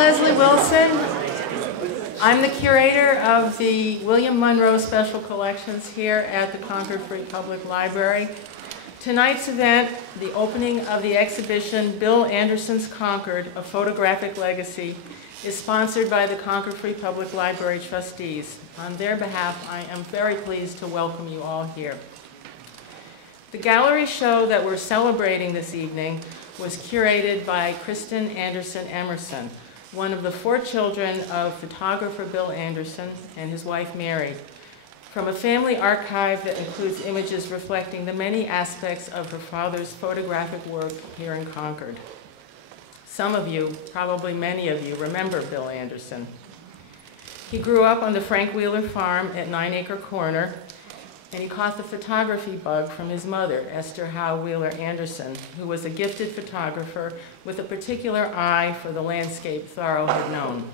Leslie Wilson. I'm the curator of the William Monroe Special Collections here at the Concord Free Public Library. Tonight's event, the opening of the exhibition Bill Anderson's Concord, A Photographic Legacy, is sponsored by the Concord Free Public Library trustees. On their behalf, I am very pleased to welcome you all here. The gallery show that we're celebrating this evening was curated by Kristen Anderson Emerson, one of the 4 children of photographer Bill Anderson and his wife Mary, from a family archive that includes images reflecting the many aspects of her father's photographic work here in Concord. Some of you, probably many of you, remember Bill Anderson. He grew up on the Frank Wheeler farm at 9 Acre Corner, and he caught the photography bug from his mother, Esther Howe Wheeler Anderson, who was a gifted photographer with a particular eye for the landscape Thoreau had known.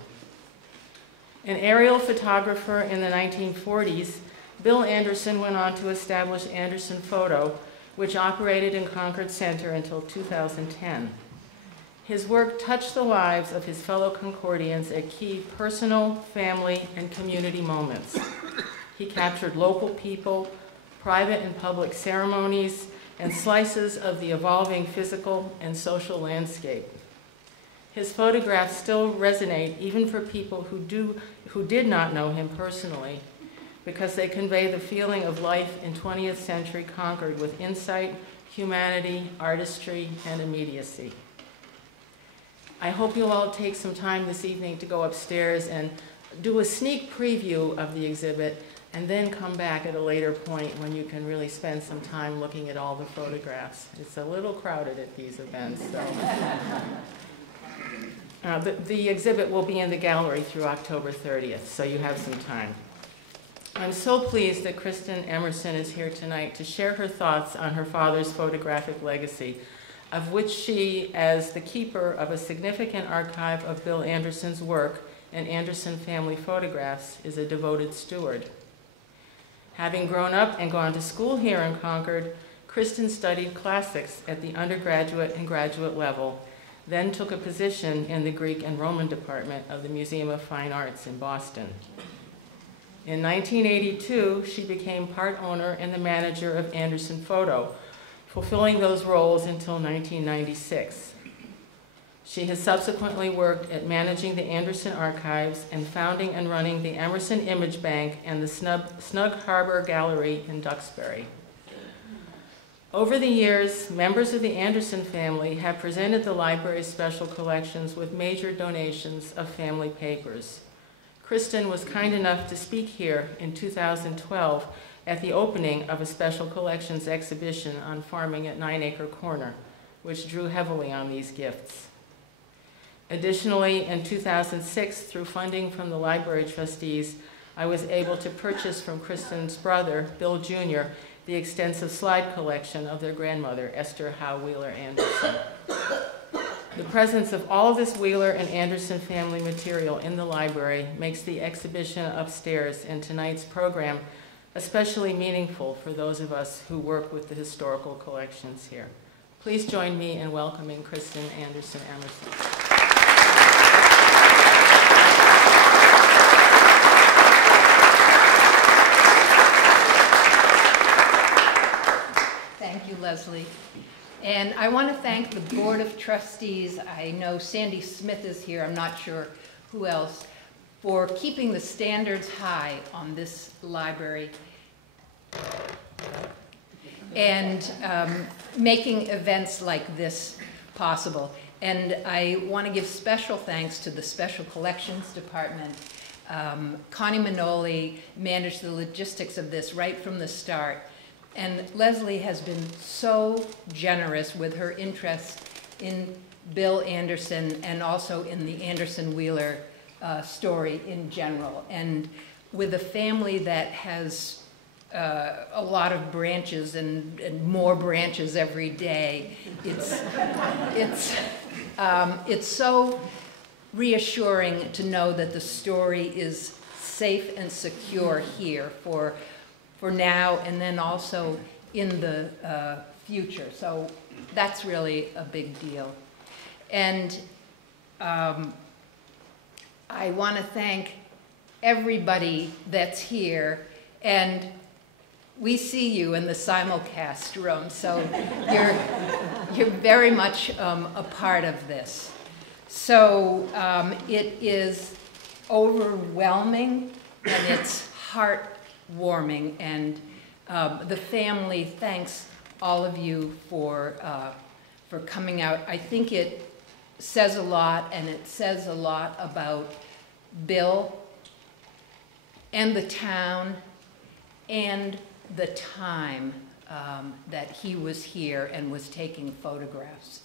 An aerial photographer in the 1940s, Bill Anderson went on to establish AndersonPhoto, which operated in Concord Center until 2010. His work touched the lives of his fellow Concordians at key personal, family, and community moments. He captured local people, private and public ceremonies, and slices of the evolving physical and social landscape. His photographs still resonate even for people who did not know him personally, because they convey the feeling of life in 20th century Concord with insight, humanity, artistry, and immediacy. I hope you'll all take some time this evening to go upstairs and do a sneak preview of the exhibit, and then come back at a later point when you can really spend some time looking at all the photographs. It's a little crowded at these events, so. The exhibit will be in the gallery through October 30th, so you have some time. I'm so pleased that Kristen Emerson is here tonight to share her thoughts on her father's photographic legacy, of which she, as the keeper of a significant archive of Bill Anderson's work and Anderson family photographs, is a devoted steward. Having grown up and gone to school here in Concord, Kristen studied classics at the undergraduate and graduate level, then took a position in the Greek and Roman department of the Museum of Fine Arts in Boston. In 1982, she became part owner and the manager of AndersonPhoto, fulfilling those roles until 1996. She has subsequently worked at managing the Anderson Archives and founding and running the Emerson Image Bank and the Snug Harbor Gallery in Duxbury. Over the years, members of the Anderson family have presented the library's special collections with major donations of family papers. Kristen was kind enough to speak here in 2012 at the opening of a special collections exhibition on farming at 9 Acre Corner, which drew heavily on these gifts. Additionally, in 2006, through funding from the library trustees, I was able to purchase from Kristen's brother, Bill Jr., the extensive slide collection of their grandmother, Esther Howe Wheeler Anderson. The presence of all of this Wheeler and Anderson family material in the library makes the exhibition upstairs and tonight's program especially meaningful for those of us who work with the historical collections here. Please join me in welcoming Kristen Anderson Emerson. Thank you, Leslie. And I want to thank the Board of Trustees. I know Sandy Smith is here, I'm not sure who else, for keeping the standards high on this library and making events like this possible. And I want to give special thanks to the Special Collections Department. Connie Manoli managed the logistics of this right from the start. And Leslie has been so generous with her interest in Bill Anderson and also in the Anderson Wheeler story in general. And with a family that has a lot of branches and more branches every day, it's so reassuring to know that the story is safe and secure here for now and then also in the future. So that's really a big deal. And I want to thank everybody that's here, and we see you in the simulcast room, so you're very much a part of this. So it is overwhelming, and it's heartwarming, and the family thanks all of you for coming out. I think it says a lot, and it says a lot about Bill and the town and the time that he was here and was taking photographs.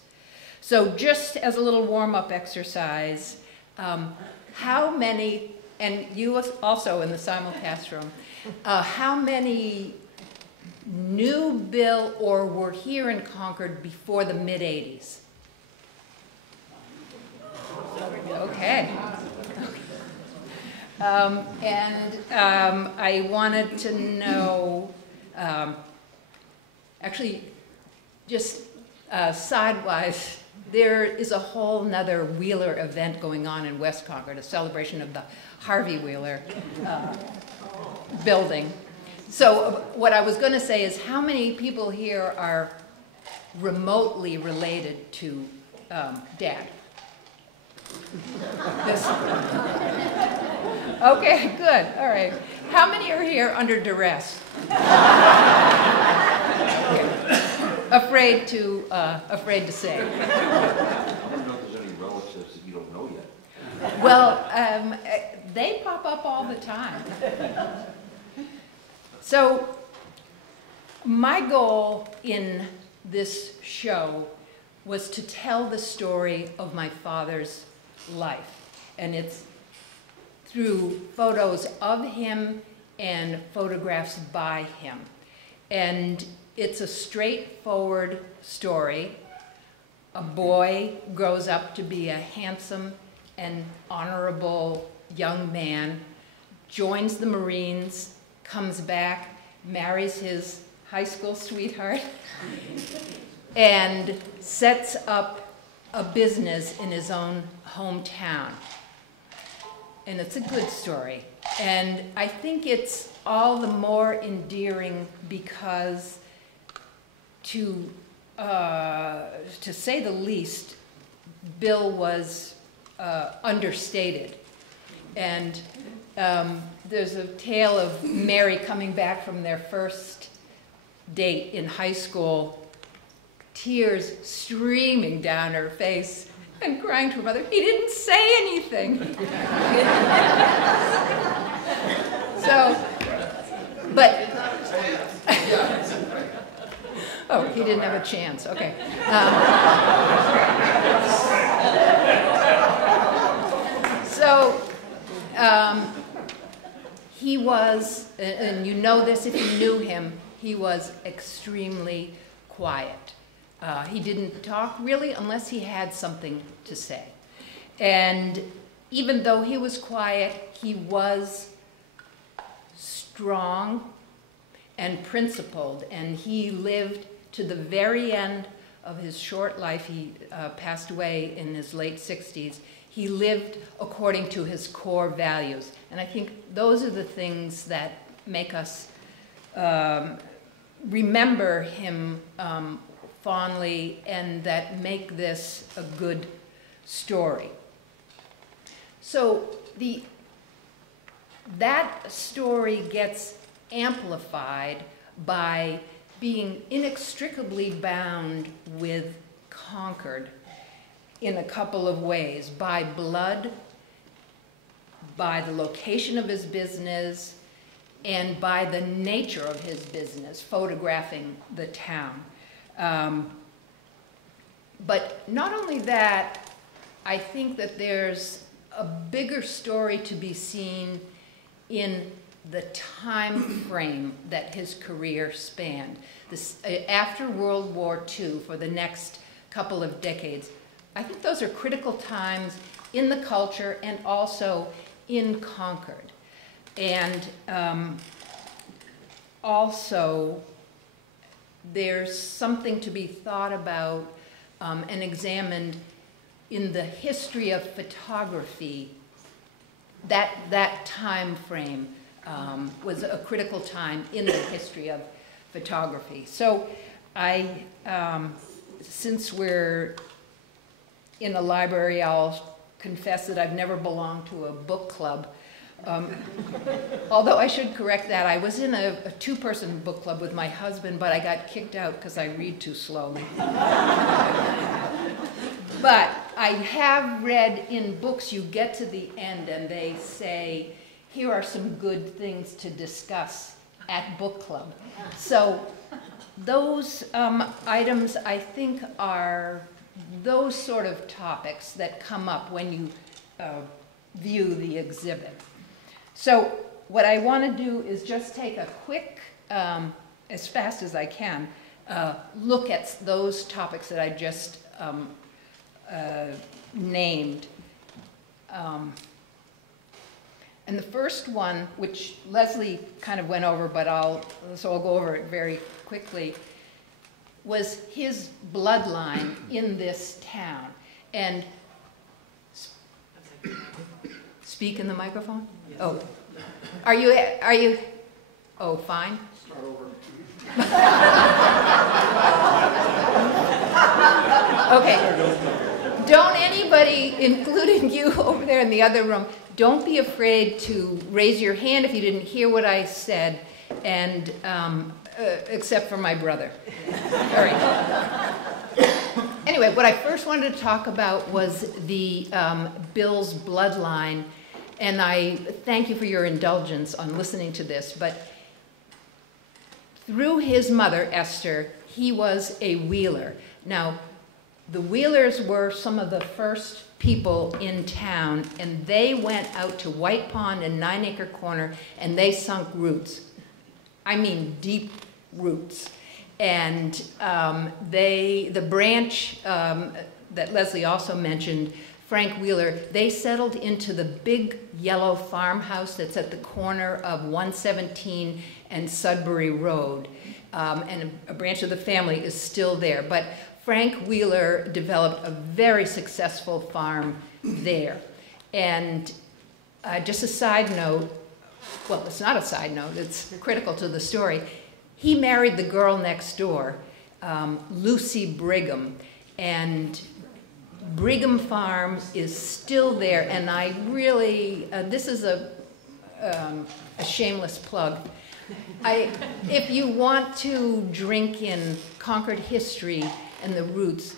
So just as a little warm-up exercise, how many, and you also in the simulcast room, how many knew Bill or were here in Concord before the mid-'80s? Okay. I wanted to know, actually, just sidewise, there is a whole nother Wheeler event going on in West Concord, a celebration of the Harvey Wheeler building. So what I was going to say is, how many people here are remotely related to Dad? Okay, good. All right. How many are here under duress? Afraid to say. I don't know if there's any relatives that you don't know yet. Well, they pop up all the time. So my goal in this show was to tell the story of my father's life, and it's through photos of him and photographs by him. And it's a straightforward story. A boy grows up to be a handsome and honorable young man, joins the Marines, comes back, marries his high school sweetheart, and sets up a business in his own hometown. And it's a good story. And I think it's all the more endearing because, to say the least, Bill was understated. And there's a tale of Mary coming back from their first date in high school, tears streaming down her face, and crying to her mother, "He didn't say anything." So, but, oh, he didn't have a chance, okay. He was, and you know this if you knew him, he was extremely quiet. He didn't talk really unless he had something to say. And even though he was quiet, he was strong and principled, and he lived to the very end of his short life. He passed away in his late 60s. He lived according to his core values. And I think those are the things that make us remember him fondly, and that make this a good story. So that story gets amplified by being inextricably bound with Concord in a couple of ways: by blood, by the location of his business, and by the nature of his business, photographing the town. But not only that, I think that there's a bigger story to be seen in the time frame that his career spanned. After World War II, for the next couple of decades, I think those are critical times in the culture and also in Concord. And also, there's something to be thought about and examined in the history of photography that time frame was a critical time in the history of photography. So since we're in a library, I'll confess that I've never belonged to a book club. Although I should correct that. I was in a two-person book club with my husband, but I got kicked out because I read too slowly. But I have read in books, you get to the end and they say, here are some good things to discuss at book club. So those items, I think, are those sort of topics that come up when you view the exhibit. So what I want to do is just take a quick, as fast as I can, look at those topics that I just named. And the first one, which Leslie kind of went over, but so I'll go over it very quickly, was his bloodline in this town. And speak in the microphone? Oh, are you, oh, fine. Start over. Okay. Don't anybody, including you over there in the other room, don't be afraid to raise your hand if you didn't hear what I said, and except for my brother. All right. Anyway, what I first wanted to talk about was the Bill's bloodline, and I thank you for your indulgence on listening to this, but through his mother, Esther, he was a Wheeler. Now, the Wheelers were some of the first people in town, and they went out to White Pond and 9 Acre Corner, and they sunk roots. I mean, deep roots. And the branch that Leslie also mentioned, Frank Wheeler, they settled into the big yellow farmhouse that's at the corner of 117 and Sudbury Road. And a branch of the family is still there. But Frank Wheeler developed a very successful farm there. And just a side note, well, it's not a side note, it's critical to the story. He married the girl next door, Lucy Brigham, and Brigham Farm is still there, and I really, this is a shameless plug. If you want to drink in Concord history and the roots,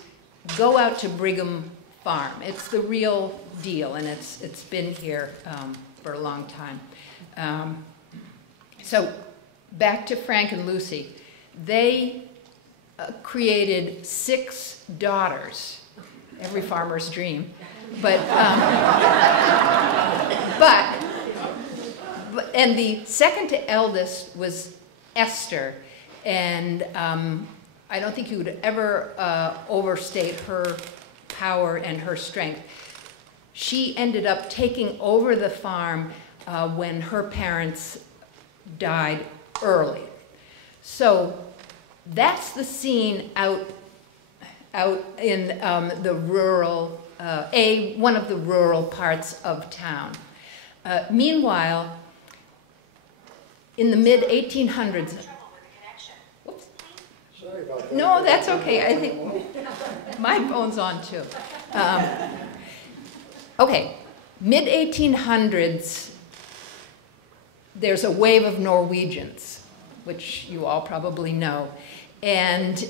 go out to Brigham Farm. It's the real deal, and it's been here for a long time. So back to Frank and Lucy. They created 6 daughters, every farmer's dream, but and the second to eldest was Esther, and I don't think you would ever overstate her power and her strength. She ended up taking over the farm when her parents died early. So that's the scene out in the rural, one of the rural parts of town. Meanwhile, in the mid-1800s, whoops. Sorry about that. No, that's okay. I think my phone's on too. Okay, mid-1800s, there's a wave of Norwegians, which you all probably know. And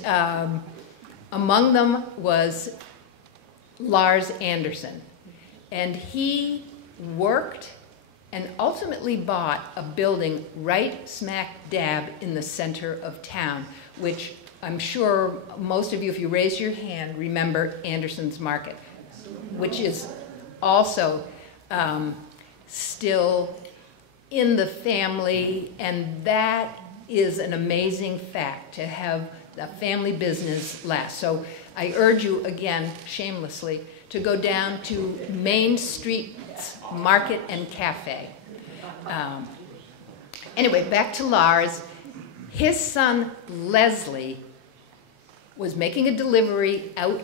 among them was Lars Anderson. And he worked and ultimately bought a building right smack dab in the center of town, which I'm sure most of you, if you raise your hand, remember Anderson's Market, which is also still in the family, and that is an amazing fact to have a family business last. So I urge you again, shamelessly, to go down to Main Street Market and Cafe. Anyway, back to Lars. His son, Leslie, was making a delivery out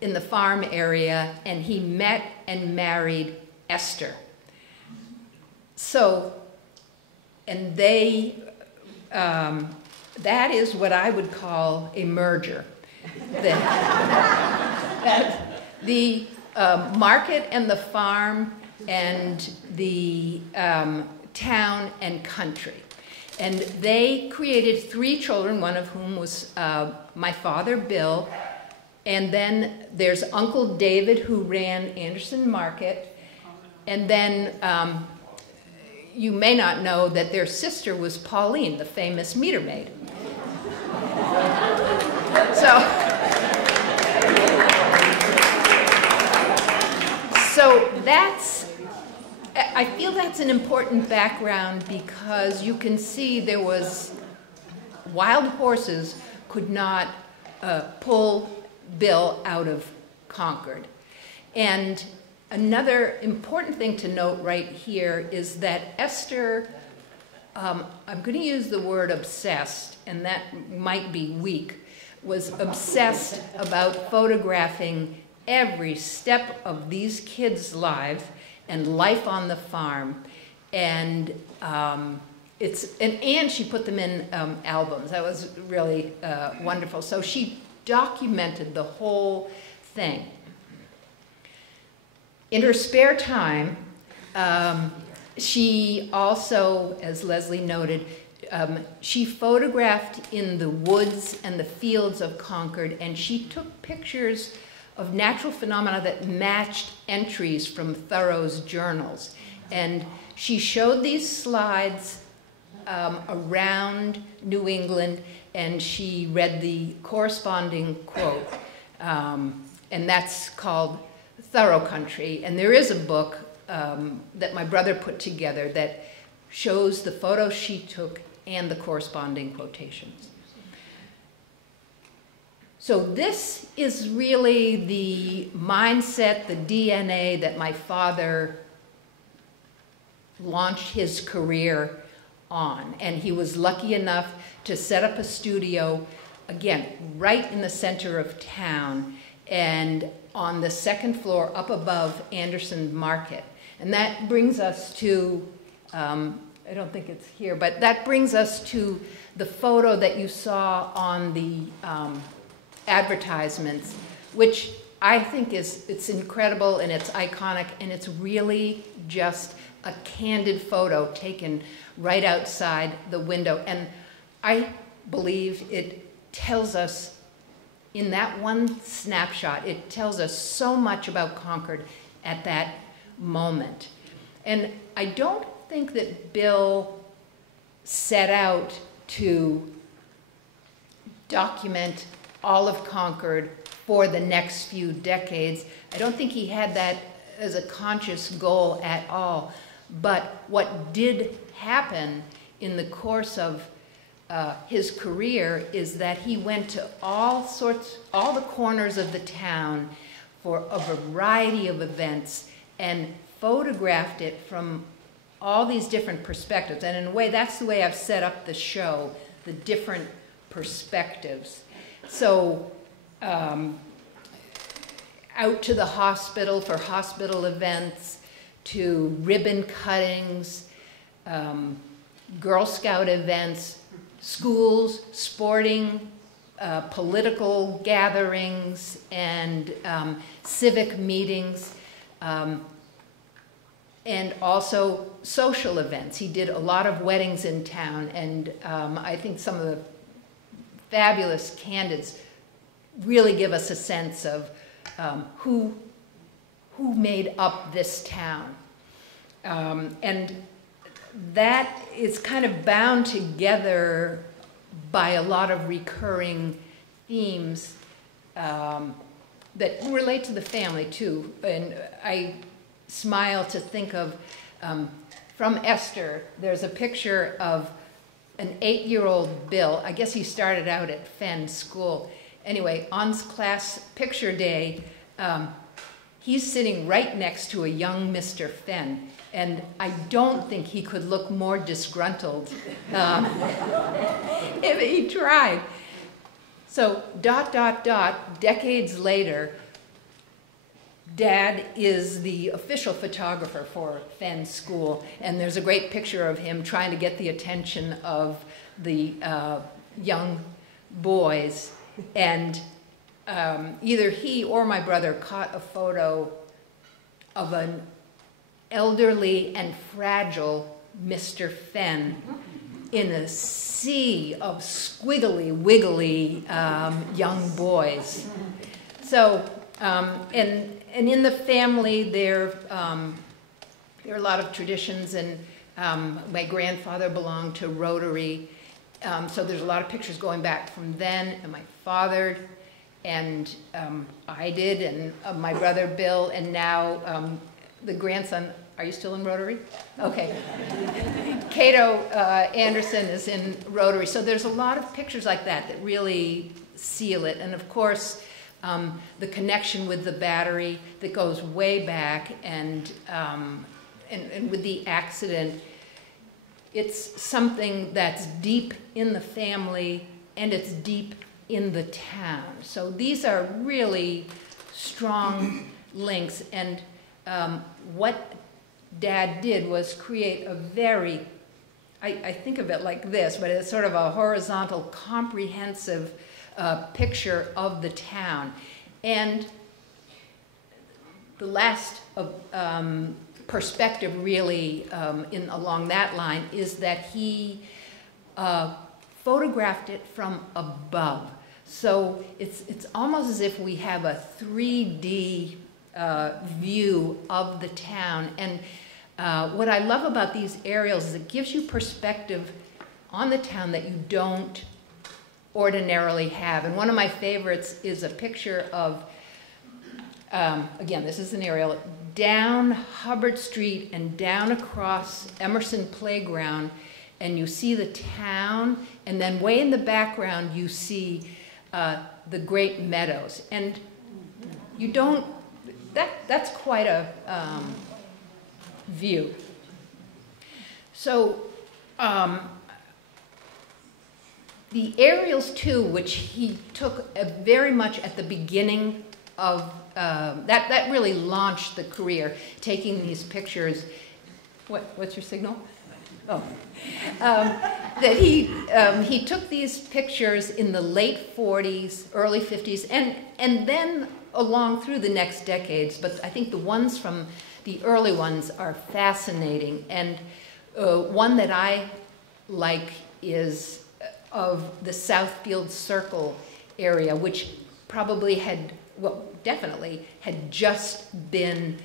in the farm area, and he met and married Esther. So, and they, that is what I would call a merger. The market and the farm and the town and country. And they created 3 children, one of whom was my father, Bill. And then there's Uncle David, who ran Anderson Market. And then you may not know that their sister was Pauline, the famous meter maid. So that's, I feel that's an important background because you can see there was, wild horses could not pull Bill out of Concord. And another important thing to note right here is that Esther, I'm going to use the word obsessed, and that might be weak, was obsessed about photographing every step of these kids' lives and life on the farm. And and she put them in albums. That was really wonderful. So she documented the whole thing. In her spare time, she also, as Leslie noted, she photographed in the woods and the fields of Concord, and she took pictures of natural phenomena that matched entries from Thoreau's journals. And she showed these slides around New England, and she read the corresponding quote. And that's called Thoreau Country. And there is a book that my brother put together that shows the photos she took and the corresponding quotations. So this is really the mindset, the DNA that my father launched his career on. And he was lucky enough to set up a studio, again, right in the center of town and on the 2nd floor up above Anderson Market. And that brings us to, I don't think it's here, but that brings us to the photo that you saw on the advertisements, which I think it's incredible and it's iconic, and it's really just a candid photo taken right outside the window. And I believe it tells us, in that one snapshot, it tells us so much about Concord at that moment. And I don't think that Bill set out to document all of Concord for the next few decades. I don't think he had that as a conscious goal at all. But what did happen in the course of his career is that he went to all the corners of the town for a variety of events and photographed it from all these different perspectives. And in a way, that's the way I've set up the show, the different perspectives. So out to the hospital for hospital events, to ribbon cuttings, Girl Scout events, schools, sporting, political gatherings, and civic meetings, and also social events. He did a lot of weddings in town, and I think some of the fabulous candidates really give us a sense of who made up this town. And that is kind of bound together by a lot of recurring themes that relate to the family too. And I smile to think of, from Esther, there's a picture of an 8-year-old Bill. I guess he started out at Fenn School. Anyway, on class picture day, he's sitting right next to a young Mr. Fenn. And I don't think he could look more disgruntled if he tried. So, decades later, Dad is the official photographer for Fenn School, and there's a great picture of him trying to get the attention of the young boys, and either he or my brother caught a photo of an elderly and fragile Mr. Fenn in a sea of squiggly wiggly young boys. So, and in the family there are a lot of traditions, and my grandfather belonged to Rotary, so there's a lot of pictures going back from then, and my father, and I did, and my brother Bill, and now the grandson. Are you still in Rotary? Okay. Cato Anderson is in Rotary. So there's a lot of pictures like that that really seal it. And of course, the connection with the Battery that goes way back, and with the accident, it's something that's deep in the family and it's deep in the town. So these are really strong links. And what Dad did was create a very, I think of it like this, but it's sort of a horizontal, comprehensive picture of the town. And the last perspective really along that line is that he photographed it from above. So it's almost as if we have a 3D view of the town. And what I love about these aerials is it gives you perspective on the town that you don't ordinarily have. And one of my favorites is a picture of, again, this is an aerial, down Hubbard Street and down across Emerson Playground, and you see the town, and then way in the background you see the Great Meadows. And you don't, that's quite a view. So the aerials too, which he took very much at the beginning of, that really launched the career, taking these pictures. What's your signal? Oh. That he took these pictures in the late 40s, early 50s, and then along through the next decades, but I think the ones from the early ones are fascinating. And one that I like is of the Southfield Circle area, which probably had, well, definitely had just been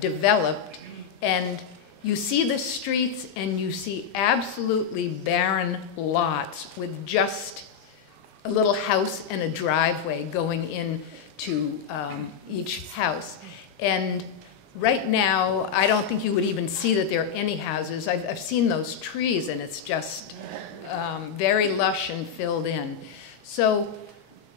developed. And you see the streets and you see absolutely barren lots with just a little house and a driveway going in to each house. And right now, I don't think you would even see that there are any houses. I've seen those trees, and it's just very lush and filled in. So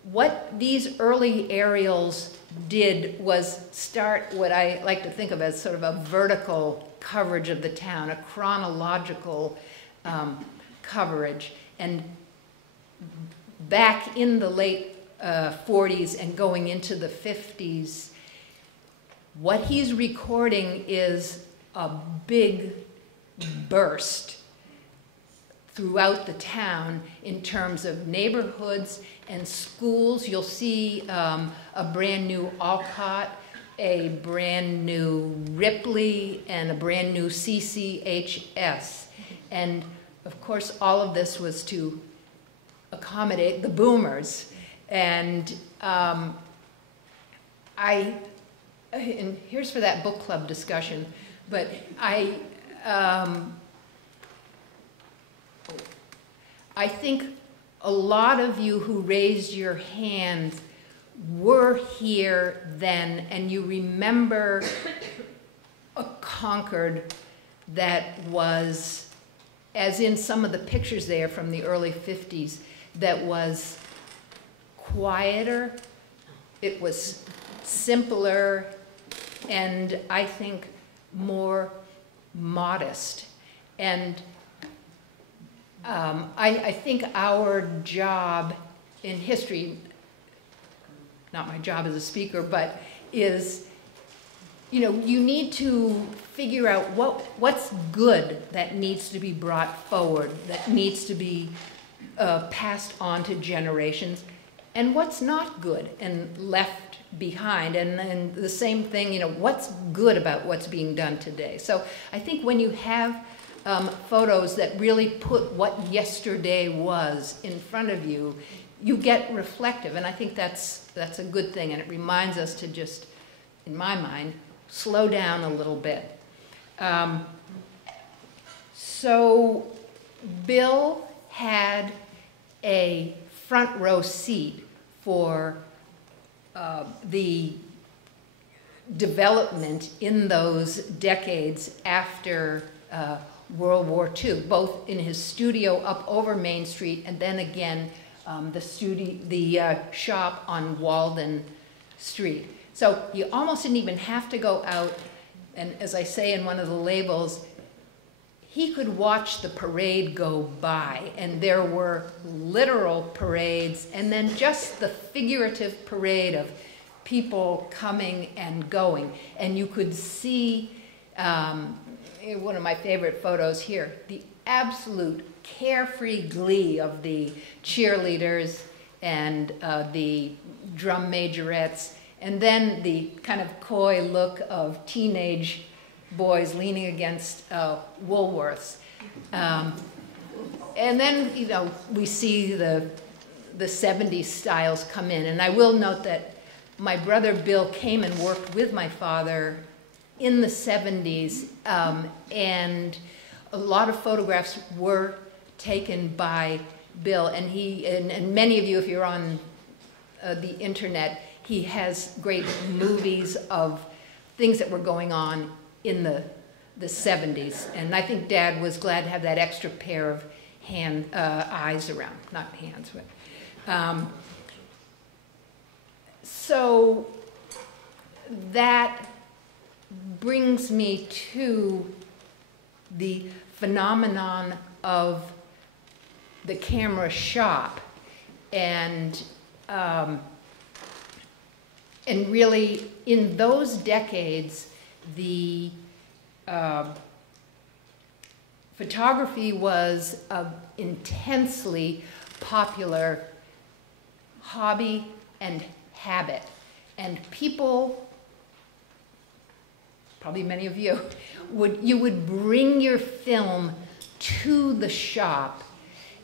what these early aerials did was start what I like to think of as sort of a vertical coverage of the town, a chronological coverage. And back in the late 40s and going into the 50s, what he's recording is a big burst throughout the town in terms of neighborhoods and schools. You'll see a brand new Alcott, a brand new Ripley, and a brand new CCHS. And of course, all of this was to accommodate the boomers. And and here's for that book club discussion, but I think a lot of you who raised your hands were here then, and you remember a Concord that was, as in some of the pictures there from the early 50s, that was quieter, it was simpler, and I think more modest. And I think our job in history, not my job as a speaker, but is you know, you need to figure out what's good that needs to be brought forward, that needs to be passed on to generations, and what's not good and left behind. And the same thing, you know, what's good about what's being done today. So I think when you have photos that really put what yesterday was in front of you, you get reflective, and I think that's a good thing, and it reminds us to just, in my mind, slow down a little bit. So Bill had a front row seat for the development in those decades after World War II, both in his studio up over Main Street and then again the shop on Walden Street. So you almost didn't even have to go out, and as I say in one of the labels, he could watch the parade go by, and there were literal parades and then just the figurative parade of people coming and going. And you could see, one of my favorite photos here, the absolute carefree glee of the cheerleaders and the drum majorettes, and then the kind of coy look of teenage boys leaning against Woolworths. And then, you know, we see the 70s styles come in. And I will note that my brother Bill came and worked with my father in the 70s, and a lot of photographs were taken by Bill. And and many of you, if you're on the internet, he has great movies of things that were going on in the 70s. And I think Dad was glad to have that extra pair of eyes around, not hands. But, so that brings me to the phenomenon of the camera shop, and really in those decades, the photography was an intensely popular hobby and habit, and people, probably many of you, would bring your film to the shop,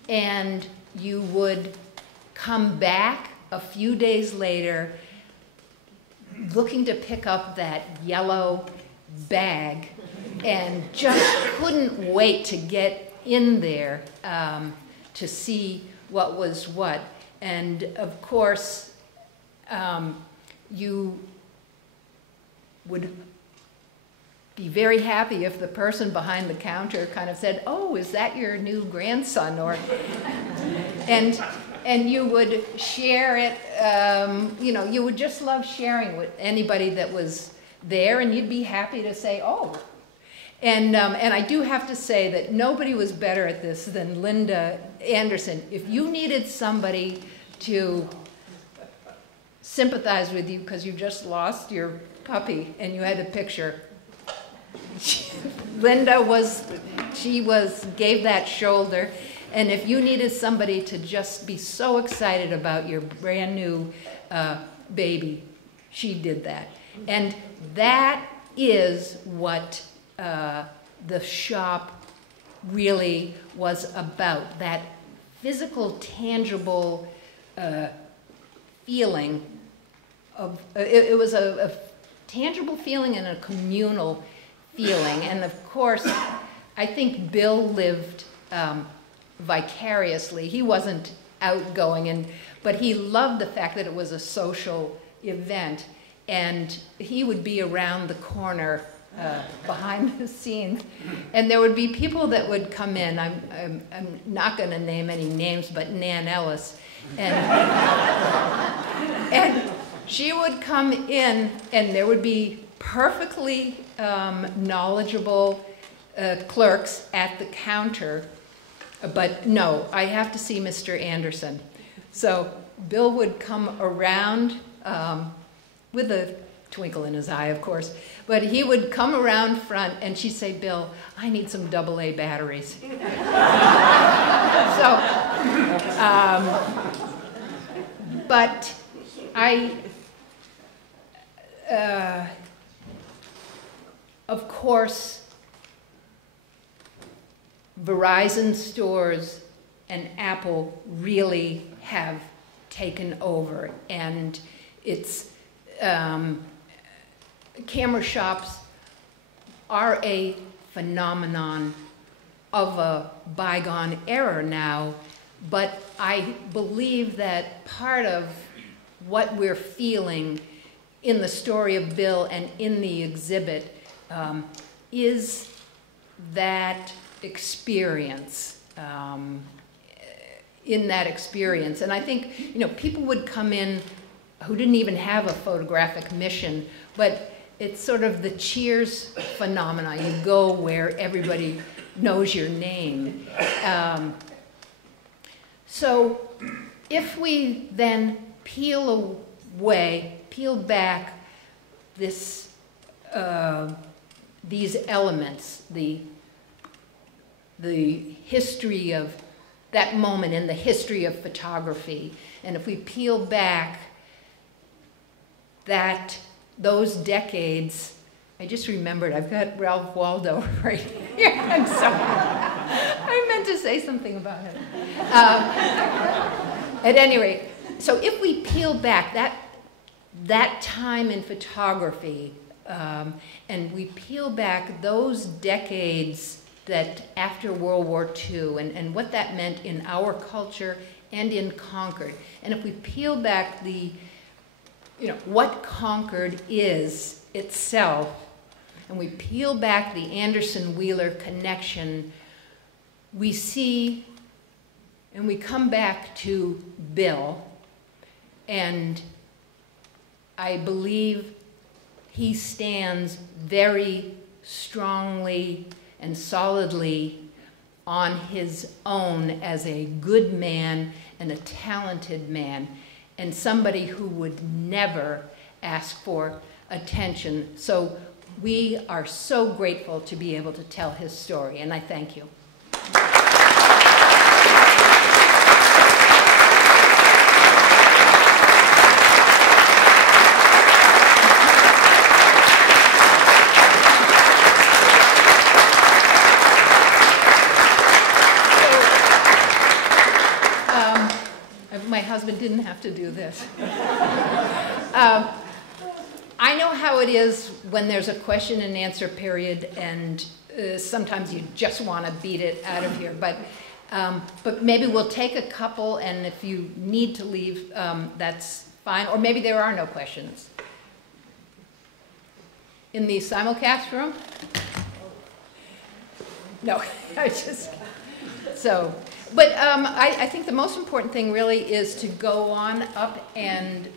and you would come back a few days later looking to pick up that yellow bag and just couldn't wait to get in there to see what was what. And of course, you would be very happy if the person behind the counter kind of said, "Oh, is that your new grandson?" Or, and you would share it. You know, you would just love sharing with anybody that was there, and you'd be happy to say, "Oh." And I do have to say that nobody was better at this than Linda Anderson. If you needed somebody to sympathize with you because you just lost your puppy and you had a picture, Linda gave that shoulder. And if you needed somebody to just be so excited about your brand new baby, she did that. And that is what the shop really was about, that physical, tangible feeling of, it was a tangible feeling and a communal feeling. And of course, I think Bill lived vicariously. He wasn't outgoing, but he loved the fact that it was a social event, and he would be around the corner behind the scenes, and there would be people that would come in. I'm not going to name any names, but Nan Ellis, and she would come in, and there would be perfectly knowledgeable clerks at the counter, but no, I have to see Mr. Anderson. So Bill would come around with a twinkle in his eye, of course. But he would come around front, and she'd say, Bill, I need some AA batteries. So, but of course, Verizon stores and Apple really have taken over, and it's camera shops are a phenomenon of a bygone era now, but I believe that part of what we're feeling in the story of Bill and in the exhibit is that experience, in that experience. And I think, you know, people would come in who didn't even have a photographic mission, but it's sort of the Cheers phenomena. You go where everybody knows your name. So if we then peel back this, these elements, the history of that moment in the history of photography, and if we peel back those decades, I just remembered, I've got Ralph Waldo right here. I'm sorry. I meant to say something about it. At any rate, so if we peel back that time in photography, and we peel back those decades that after World War II, and what that meant in our culture and in Concord, and if we peel back what Concord is itself, and we peel back the Anderson-Wheeler connection, we see, and we come back to Bill, and I believe he stands very strongly and solidly on his own as a good man and a talented man, and somebody who would never ask for attention. So we are so grateful to be able to tell his story, and I thank you. My husband didn't have to do this. I know how it is when there's a question and answer period, and sometimes you just want to beat it out of here. But maybe we'll take a couple, and if you need to leave, that's fine. Or maybe there are no questions. In the simulcast room? No, I just, so. But I think the most important thing really is to go on up and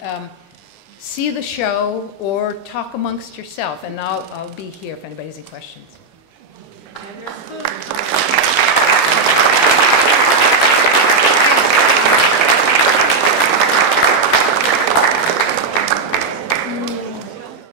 see the show or talk amongst yourself. And I'll be here if anybody has any questions.